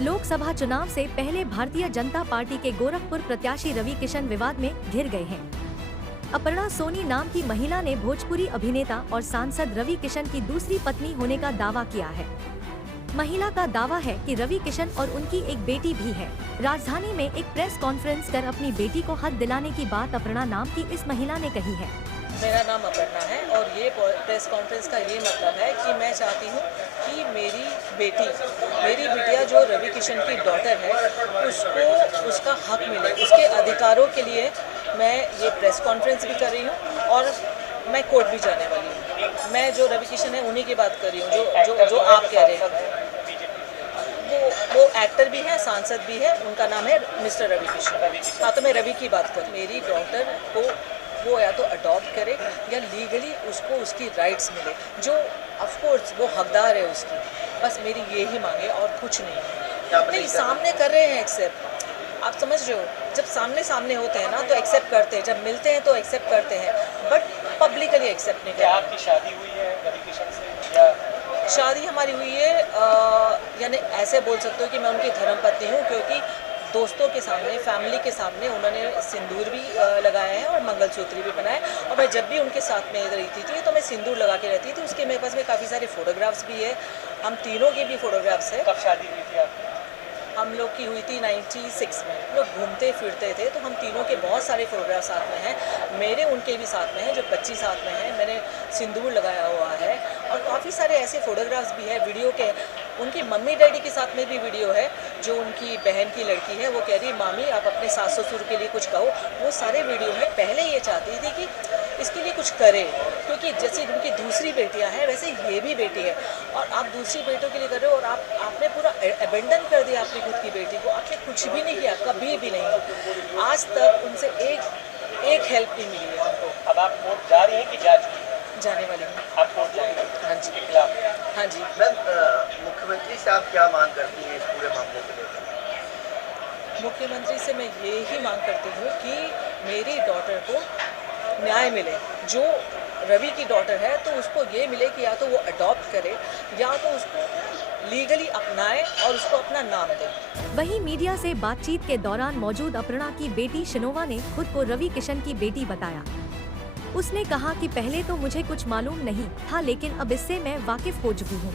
लोकसभा चुनाव से पहले भारतीय जनता पार्टी के गोरखपुर प्रत्याशी रवि किशन विवाद में घिर गए हैं। अपर्णा सोनी नाम की महिला ने भोजपुरी अभिनेता और सांसद रवि किशन की दूसरी पत्नी होने का दावा किया है। महिला का दावा है कि रवि किशन और उनकी एक बेटी भी है। राजधानी में एक प्रेस कॉन्फ्रेंस कर अपनी बेटी को हक दिलाने की बात अपर्णा नाम की इस महिला ने कही है। मेरा नाम अपर्णा है और ये प्रेस कॉन्फ्रेंस का ये मतलब है कि मैं चाहती हूँ कि मेरी बिटिया जो रवि किशन की डॉटर है उसको उसका हक मिले, उसके अधिकारों के लिए मैं ये प्रेस कॉन्फ्रेंस भी कर रही हूँ और मैं कोर्ट भी जाने वाली हूँ। मैं जो रवि किशन है उन्हीं की बात कर रही हूँ जो आप कह रहे हैं। वो एक्टर भी है, सांसद भी है, उनका नाम है मिस्टर रवि किशन। हाँ, तो मैं रवि की बात कर, मेरी डॉटर को वो या तो अडॉप्ट करे या लीगली उसको उसकी राइट्स मिले, जो ऑफ कोर्स वो हकदार है उसकी। बस मेरी यही मांगे और कुछ नहीं सामने कर रहे हैं एक्सेप्ट, आप समझ रहे हो। जब सामने होते हैं ना तो एक्सेप्ट करते हैं, जब मिलते हैं तो एक्सेप्ट करते हैं, बट पब्लिकली एक्सेप्ट नहीं करते। आपकी शादी हुई है रवि किशन से या? शादी हमारी हुई है, यानी ऐसे बोल सकते हो कि मैं उनकी धर्मपत्नी हूँ, क्योंकि दोस्तों के सामने, फैमिली के सामने उन्होंने सिंदूर भी लगाया है और मंगलसूत्र भी बनाया। और मैं जब भी उनके साथ में रहती थी तो मैं सिंदूर लगा के रहती थी। उसके मेरे पास में काफ़ी सारे फोटोग्राफ्स भी है, हम तीनों के भी फोटोग्राफ्स है। कब शादी हुई थी आपकी? हम लोग की हुई थी 96 में। हम लोग घूमते फिरते थे तो हम तीनों के बहुत सारे फोटोग्राफ साथ में हैं, मेरे उनके भी साथ में हैं, जो बच्ची साथ में है, मैंने सिंदूर लगाया हुआ है। और काफ़ी सारे ऐसे फोटोग्राफ्स भी है वीडियो के। उनकी मम्मी डैडी के साथ में भी वीडियो है, जो उनकी बहन की लड़की है वो कह रही मामी आप अपने सास ससुर के लिए कुछ कहो, वो सारे वीडियो है। पहले ये चाहती थी कि इसके लिए कुछ करे, क्योंकि जैसे उनकी दूसरी बेटियां हैं वैसे ये भी बेटी है, और आप दूसरी बेटियों के लिए कर रहे हो और आपने पूरा अबेंडन कर दिया अपनी खुद की बेटी को। आपने कुछ भी नहीं किया, कभी भी नहीं। आज तक उनसे एक हेल्प नहीं मिली है हमको। अब आप कोर्ट जा रही हैं कि जा चुकी हैं? जाने वाली हूँ। आप कोर्ट जाएंगे? हाँ जी, के खिलाफ? हाँ जी। मैम, मुख्यमंत्री से आप क्या मांग करती हैं इस पूरे मामले को लेकर? मुख्यमंत्री से मैं यही मांग करती हूँ कि मेरी डॉटर को न्याय मिले। जो रवि की डॉटर है तो उसको ये मिले कि या तो वो अडॉप्ट करे या तो उसको लीगली अपनाए और उसको अपना नाम दे। वहीं मीडिया से बातचीत के दौरान मौजूद अपर्णा की बेटी शिनोवा ने खुद को रवि किशन की बेटी बताया। उसने कहा कि पहले तो मुझे कुछ मालूम नहीं था, लेकिन अब इससे मैं वाकिफ हो चुकी हूँ।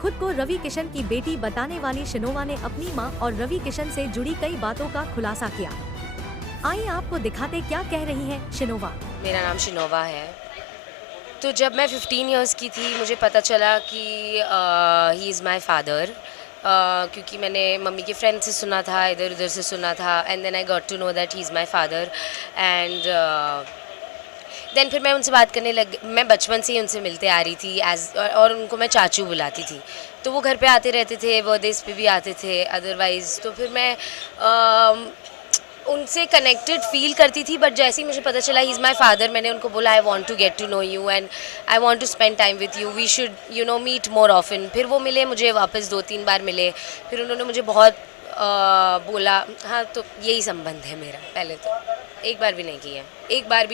खुद को रवि किशन की बेटी बताने वाली शिनोवा ने अपनी मां और रवि किशन से जुड़ी कई बातों का खुलासा किया। आइए आपको दिखाते क्या कह रही है शिनोवा। मेरा नाम शिनोवा है। तो जब मैं 15 इयर्स की थी मुझे पता चला कि ही इज़ माई फादर, क्योंकि मैंने मम्मी के फ्रेंड से सुना था, इधर उधर से सुना था, and then I got to know that he is my father. And then फिर मैं उनसे बात करने लग, मैं बचपन से ही उनसे मिलते आ रही थी और उनको मैं चाचू बुलाती थी। तो वो घर पे आते रहते थे, बर्थडेज पे भी आते थे अदरवाइज़। तो फिर मैं उनसे कनेक्टेड फील करती थी, बट जैसे ही मुझे पता चला ही इज़ माई फादर, मैंने उनको बोला I want to get to know you and I want to spend time with you, we should meet more often. फिर वो मिले मुझे, वापस 2-3 बार मिले। फिर उन्होंने मुझे बहुत बोला, हाँ तो यही संबंध है मेरा। पहले तो एक बार भी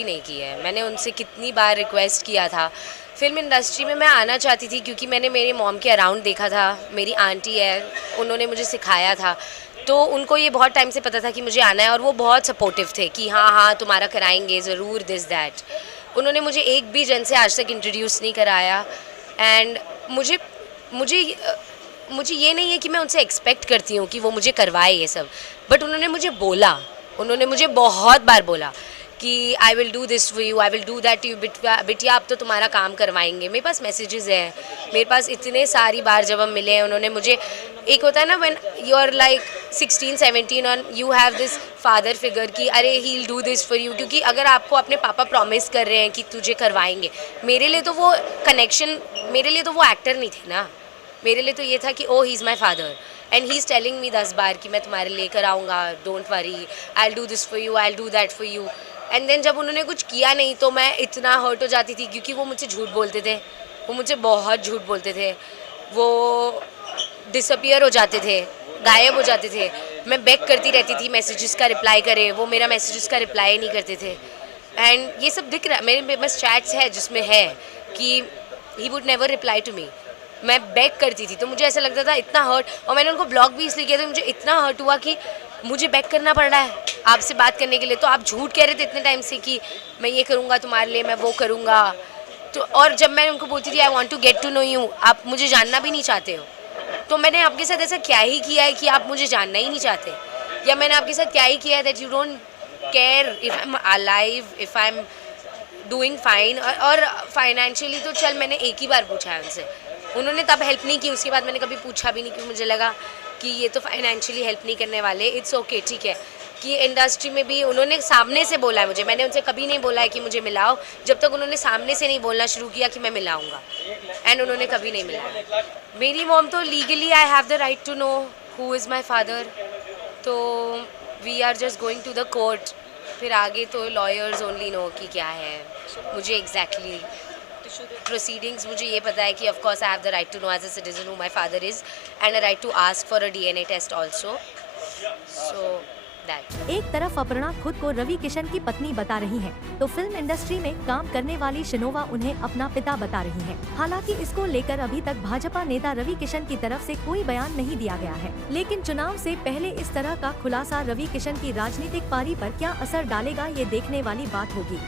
नहीं की है। मैंने उनसे कितनी बार रिक्वेस्ट किया था। फिल्म इंडस्ट्री में मैं आना चाहती थी क्योंकि मैंने मेरी मॉम के अराउंड देखा था, मेरी आंटी है, उन्होंने मुझे सिखाया था। तो उनको ये बहुत टाइम से पता था कि मुझे आना है और वो बहुत सपोर्टिव थे कि हाँ तुम्हारा कराएंगे ज़रूर, दिस दैट। उन्होंने मुझे एक भी जन से आज तक इंट्रोड्यूस नहीं कराया। एंड मुझे ये नहीं है कि मैं उनसे एक्सपेक्ट करती हूँ कि वो मुझे करवाए ये सब, बट उन्होंने मुझे बहुत बार बोला कि आई will do this for you, I will do that you, बिटिया अब तो तुम्हारा काम करवाएंगे। मेरे पास मैसेजेस हैं, मेरे पास इतने सारी बार जब हम मिले हैं उन्होंने मुझे, एक होता है ना व्हेन यू आर लाइक 16-17 और you have this father figure कि अरे he will do this for you, क्योंकि अगर आपको अपने पापा प्रॉमिस कर रहे हैं कि तुझे करवाएंगे, मेरे लिए तो वो कनेक्शन, मेरे लिए तो वो एक्टर नहीं थे ना, मेरे लिए तो ये था कि oh he is my father and he is telling me 10 बार कि मैं तुम्हारे लेकर आऊँगा, don't worry, I will do this for you, I will do that for you. And then जब उन्होंने कुछ किया नहीं तो मैं इतना हर्ट हो जाती थी, क्योंकि वो मुझसे झूठ बोलते थे, वो मुझे बहुत झूठ बोलते थे। वो डिसअपियर हो जाते थे, गायब हो जाते थे। मैं बेग करती रहती थी मैसेजेस का रिप्लाई करे, वो मेरा मैसेजेस का रिप्लाई नहीं करते थे। एंड ये सब दिख रहा है, मेरे बस चैट्स है जिसमें है कि he would never reply to me. मैं बेग करती थी, तो मुझे ऐसा लगता था इतना हर्ट, और मैंने उनको ब्लॉक भी इसलिए किया था, मुझे इतना हर्ट हुआ कि मुझे बेग करना पड़ रहा है आपसे बात करने के लिए। तो आप झूठ कह रहे थे इतने टाइम से कि मैं ये करूँगा तुम्हारे लिए, मैं वो करूँगा। तो और जब मैं उनको बोलती थी I want to get to know you, आप मुझे जानना भी नहीं चाहते हो, तो मैंने आपके साथ ऐसा क्या ही किया है कि आप मुझे जानना ही नहीं चाहते, या मैंने आपके साथ क्या ही किया है that you don't care if I am alive, if I am doing fine. और फाइनेंशियली तो चल मैंने एक ही बार पूछा है उनसे, उन्होंने तब हेल्प नहीं की, उसके बाद मैंने कभी पूछा भी नहीं, क्योंकि मुझे लगा कि ये तो फाइनेंशियली हेल्प नहीं करने वाले, इट्स ओके, ठीक है। कि इंडस्ट्री में भी उन्होंने सामने से बोला है मुझे, मैंने उनसे कभी नहीं बोला है कि मुझे मिलाओ, जब तक उन्होंने सामने से नहीं बोलना शुरू किया कि मैं मिलाऊंगा, एंड उन्होंने कभी नहीं मिलाया। मेरी मॉम तो legally I have the right to know who is my father, तो we are just going to the court, फिर आगे तो लॉयर्स ओनली नो कि क्या है। मुझे एग्जैक्टली प्रोसीडिंग्स मुझे ये पता है कि of course I have the right to know as a citizen who my father is, and a right to ask for a DNA test also, so that. एक तरफ अपर्णा खुद को रवि किशन की पत्नी बता रही हैं, तो फिल्म इंडस्ट्री में काम करने वाली शिनोवा उन्हें अपना पिता बता रही हैं। हालांकि इसको लेकर अभी तक भाजपा नेता रवि किशन की तरफ से कोई बयान नहीं दिया गया है, लेकिन चुनाव से पहले इस तरह का खुलासा रवि किशन की राजनीतिक पारी पर क्या असर डालेगा, ये देखने वाली बात होगी।